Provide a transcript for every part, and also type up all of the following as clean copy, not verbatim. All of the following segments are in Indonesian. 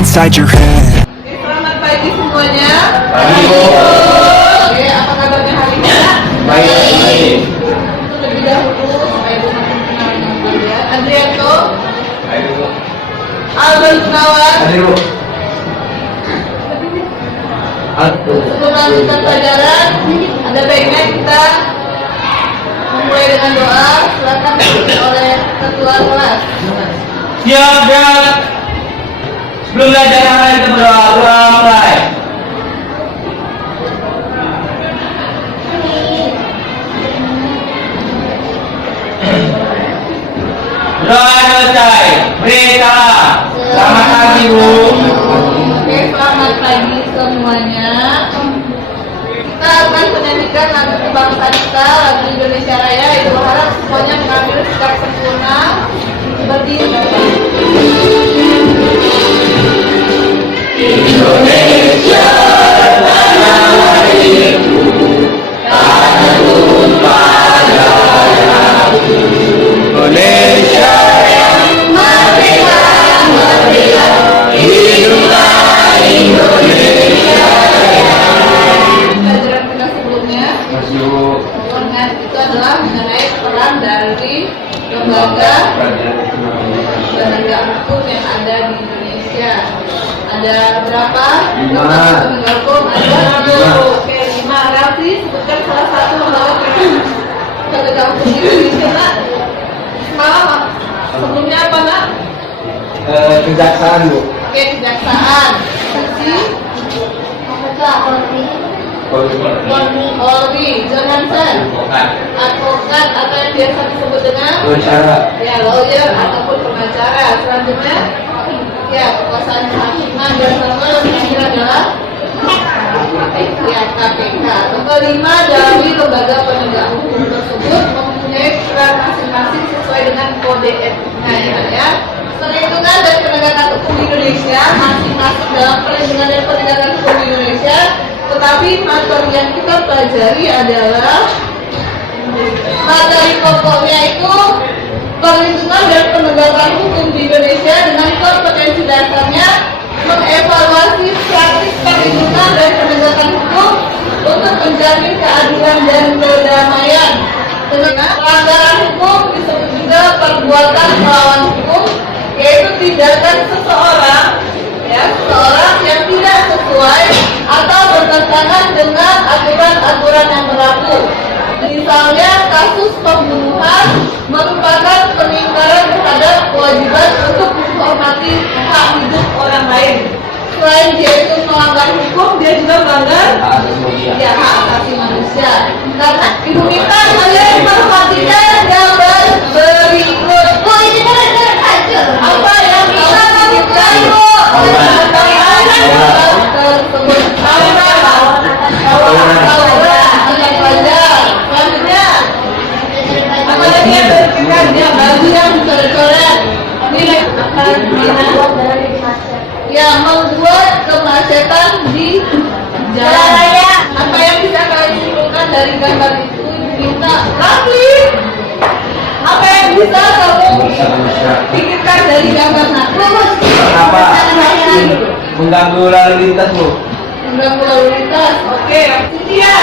inside your head. Selamat pagi semuanya. Pagi, Bu. Oke, apa kabarnya hari ini? Baik. Terlebih dahulu, supaya Bu makin kenal dengan kalian. Adrianto, Ayo, Bu. Albert Gunawan. Hadir, Bu. Aduh. Sebelum melanjutkan pelajaran, ada baiknya kita memulai dengan doa. Silakan dipimpin oleh ketua kelas. Siap, siap. Sebelum belajar yang lain kita berdoa. Doa mulai. Doa selesai. Beritalah. Selamat pagi, Bu. Oke, selamat pagi semuanya. Kita akan menyanyikan lagu kebangsaan kita, lagu Indonesia Raya. Itu harap semuanya mengambil sikap sempurna. Berdiri. Indonesia tanah airku, tanah tumpah darahku. Indonesia yang merdeka, merdeka, hiduplah Indonesia. Pelajaran kita sebelumnya, Masuk ingat itu adalah mengenai peran dari lembaga penegak hukum yang ada di Indonesia. Ada berapa? Lima. Lembaga penegak hukum ada 10. Oke, 5. Raffi, sebutkan salah satu lembaga penegak hukum di Indonesia, Nak. Semalam, sebelumnya apa, Nak? kejaksaan, Bu. Oke, kejaksaan. Saksi, Polri, Johnson, advokat atau yang biasa disebut dengan Pengacara. ya lawyer ataupun pengacara. Selanjutnya ya kekuasaan kehakiman dan terakhir adalah ya KPK. Nomor 5 dari lembaga penegak hukum tersebut mempunyai peran masing-masing sesuai dengan kode etiknya ya. Perlindungan dan penegakan hukum di Indonesia masing-masing dalam perlindungan dan penegakan hukum di Indonesia. Tetapi materi yang kita pelajari adalah materi pokoknya itu perlindungan dan penegakan hukum di Indonesia dengan kompetensi dasarnya mengevaluasi praktik perlindungan dan penegakan hukum untuk menjamin keadilan dan kedamaian. Pelanggaran hukum disebut juga perbuatan melawan hukum, yaitu tindakan seseorang yang tidak sesuai atau bertentangan dengan aturan-aturan yang berlaku. Misalnya kasus pembunuhan merupakan peninggalan terhadap kewajiban untuk menghormati hak hidup orang lain. Selain dia itu melanggar hukum, dia juga melanggar ya hak asasi manusia. Karena Ibu minta kalian perhatikan gambar berikut. Bu, ini kan hancur. Apa yang bisa lakukan, Bu? Tersebut selanjutnya apa lagi yang berkaitan dengan baju yang dicoret-coret ini akan yang membuat kemacetan di jalan raya. Apa yang bisa kalian simpulkan dari gambar itu? Minta Rafli, apa yang bisa kamu pikirkan dari gambar Apa? Mengganggu lalu lintas, Bu. mengganggu lalu lintas? Oke, Cynthia,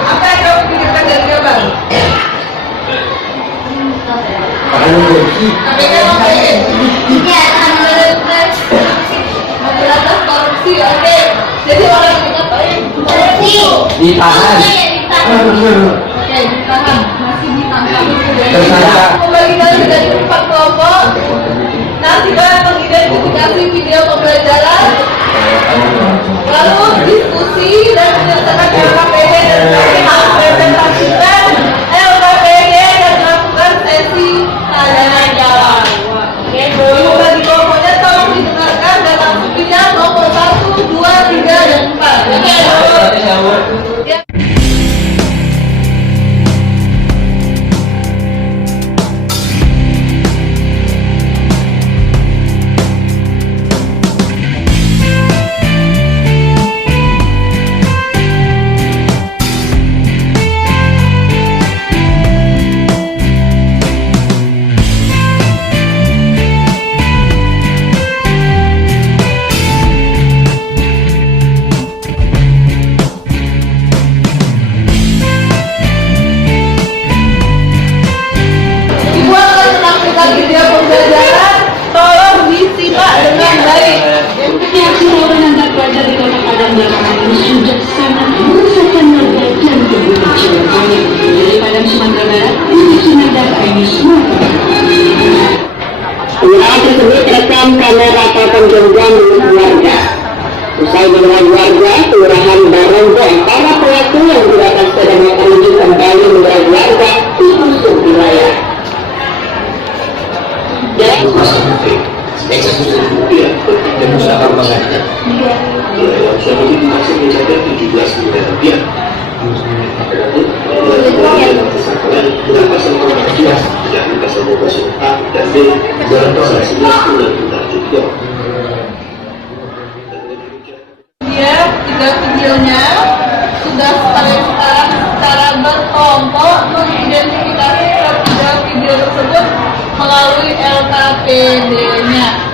apa yang kamu pikirkan dari gambar? KPK memberantas korupsi. Oke, jadi orang yang ngapain? Korupsi. Ditahan. Oke, ditahan, masih ditangkap. Tersangka. Pembagian menjadi 4 kelompok. Nanti kalian mengidentifikasi video pembelajaran, lalu diskusi dan menyelesaikan LKPD dan presentasikan LKPD dan melakukan sesi tanya jawab. Oke, belum bagi kelompoknya tolong didengarkan dan langsung pilih nomor 1, 2, 3, dan 4. Oke, ya. yang belakangan ini sudah sangat meresahkan warga dan pengguna jalan tol. Dari Padang, Sumatera Barat, Yudi Nandar, Aini, Sumatera Barat. Penggunaan tersebut terekam kamera penggangguan milik warga. Usai dengan warga Kelurahan Barongbong, para pelaku yang menggunakan sepeda motor ini kembali menyerang warga di pusat wilayah. Dan usaha pengajian suatu itu masih mencapai 17 miliar rupiah. Dalam pasal 12 dan pasal 12A dan B dalam pasal 11 Undang-Undang Tipikor. Dia tiga videonya sudah sekarang secara berkelompok mengidentifikasi ketiga video tersebut melalui LKPD-nya.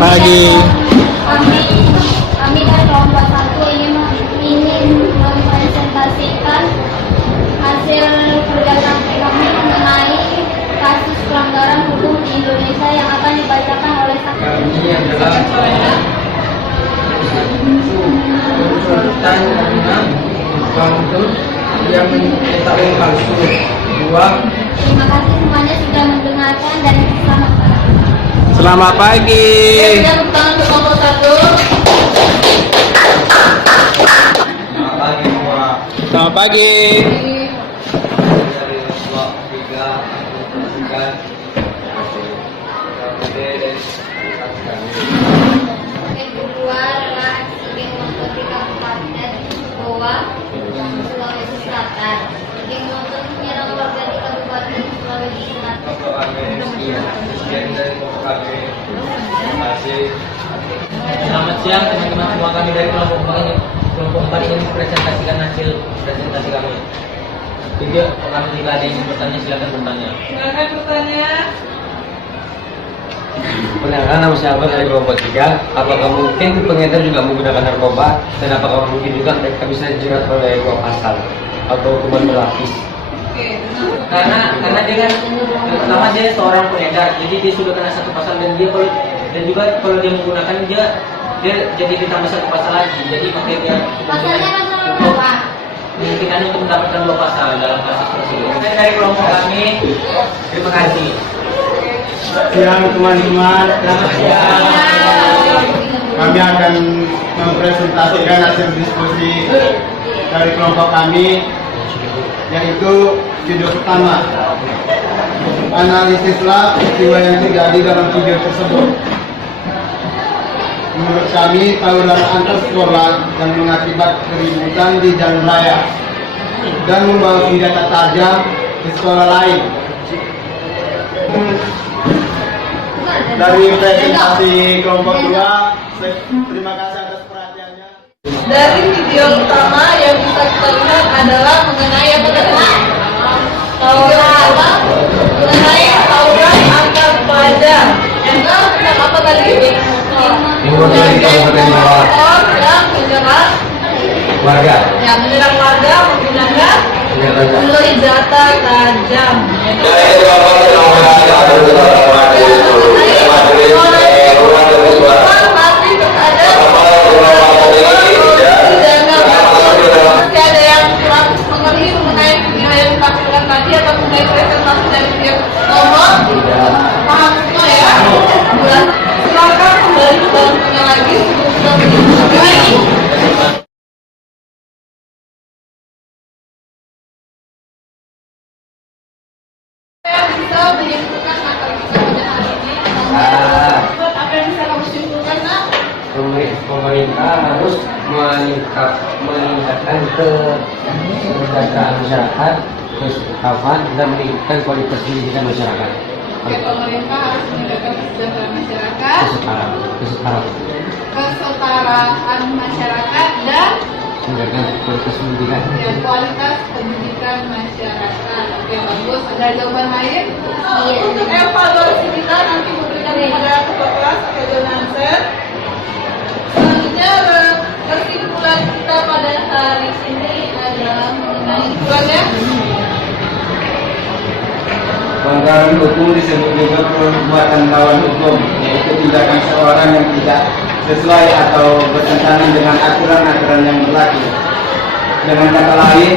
Pagi. Kami dari kelompok 1 ingin mempresentasikan hasil kerja kami mengenai kasus pelanggaran hukum di Indonesia yang akan dibacakan oleh saksi. Kami adalah konsultan untuk yang mencetak uang palsu. Dua. Terima kasih semuanya sudah mendengarkan dan selamat pagi. Selamat pagi. Kita tepuk tangan untuk kelompok 1. Selamat pagi semua. Selamat pagi. Dari kelompok 3 menyaksikan Yang kedua adalah aksi geng motor di Kabupaten Goa, Sulawesi Selatan. Geng motor menyerang warga di Kabupaten Sulawesi Selatan. kelompok kami sekian dari kelompok kami. Terima kasih. Selamat siang teman-teman semua, kami dari kelompok 4 ini. Kelompok 4 ingin mempresentasikan hasil presentasi kami. Video kami jika ada yang ingin bertanya silakan bertanya. Silakan bertanya. Perkenalkan, nama saya Abang dari kelompok 3. Apakah mungkin pengedar juga menggunakan narkoba? Dan apakah mungkin juga mereka bisa dijerat oleh 2 pasal atau hukuman berlapis? Karena dia kan pertama dia seorang pengedar, jadi dia sudah kena 1 pasal dan dia kalau Dan juga kalau dia menggunakan dia jadi ditambah satu pasal lagi. Jadi makanya dia Pasalnya pasal berapa? memungkinkan untuk mendapatkan 2 pasal dalam kasus tersebut. Dari kelompok kami, terima kasih. Siang teman-teman. Selamat siang. Kami akan mempresentasikan hasil diskusi dari kelompok kami, yaitu video pertama. Analisislah peristiwa yang terjadi dalam video tersebut. Menurut kami, tawuran antar sekolah yang mengakibat keributan di jalan raya dan membawa senjata tajam di sekolah lain. Dari presentasi kelompok 2, terima kasih atas perhatiannya. Dari video pertama yang bisa kita lihat adalah mengenai apa tadi? Mengenai tawuran antar pelajar. Yang tentang apa tadi? Motor yang menyerang Warga. yang menyerang warga menggunakan senjata tajam. Ada yang kurang mengerti mengenai video yang ditampilkan tadi atau mengenai presentasi dari video nomor? Paham semua ya? Silakan kembali ke dalamnya lagi sebelum kita menyebutkan lagi. Saya bisa menyimpulkan materi kita pada hari ini. Apa yang bisa kamu simpulkan, Nak? Pemerintah harus meningkatkan kesejahteraan masyarakat, kesehatan dan meningkatkan kualitas pendidikan masyarakat. Oke, pemerintah harus meningkatkan kesejahteraan masyarakat, kesetaraan masyarakat dan meningkatkan kualitas pendidikan. kualitas pendidikan masyarakat. Oke, bagus. Ada jawaban lain? Untuk evaluasi kita nanti memberikan kepada ketua kelas atau donanser. Selanjutnya kesimpulan kita pada hari ini adalah mengenai kesimpulannya. Pelanggaran hukum disebut juga perbuatan melawan hukum, yaitu tindakan seorang yang tidak sesuai atau bertentangan dengan aturan-aturan yang berlaku. Dengan kata lain,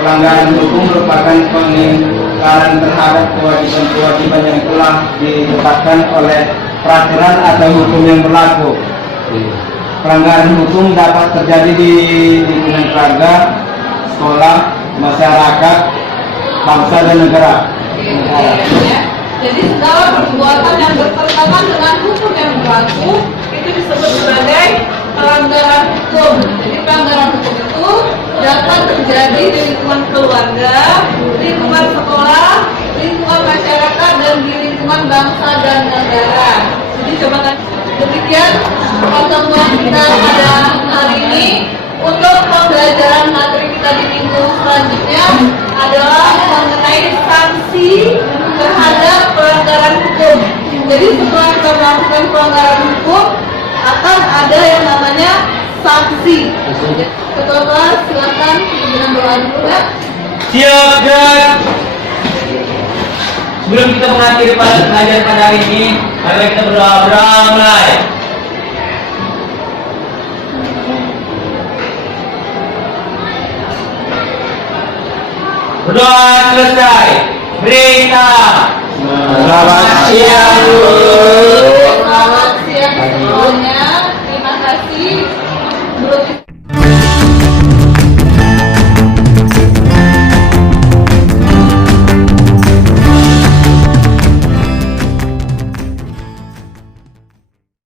pelanggaran hukum merupakan pengingkaran terhadap kewajiban-kewajiban yang telah ditetapkan oleh peraturan atau hukum yang berlaku. Pelanggaran hukum dapat terjadi di lingkungan keluarga, sekolah, masyarakat, bangsa dan negara. Jadi segala perbuatan yang bertentangan dengan hukum yang berlaku itu disebut sebagai pelanggaran hukum. Jadi pelanggaran hukum itu dapat terjadi di lingkungan keluarga, lingkungan sekolah, lingkungan masyarakat, dan di lingkungan bangsa dan negara. Jadi coba demikian pertemuan kita pada hari ini. Untuk pembelajaran materi kita di minggu selanjutnya adalah mengenai sanksi terhadap pelanggaran hukum. Jadi setelah kita melakukan pelanggaran hukum akan ada yang namanya sanksi. Ketua kelas silakan dengan doa dulu ya. Siap dan sebelum kita mengakhiri pelajaran pada hari ini, mari kita berdoa mulai. Berdoa selesai. Berita. Selamat siang, Bu.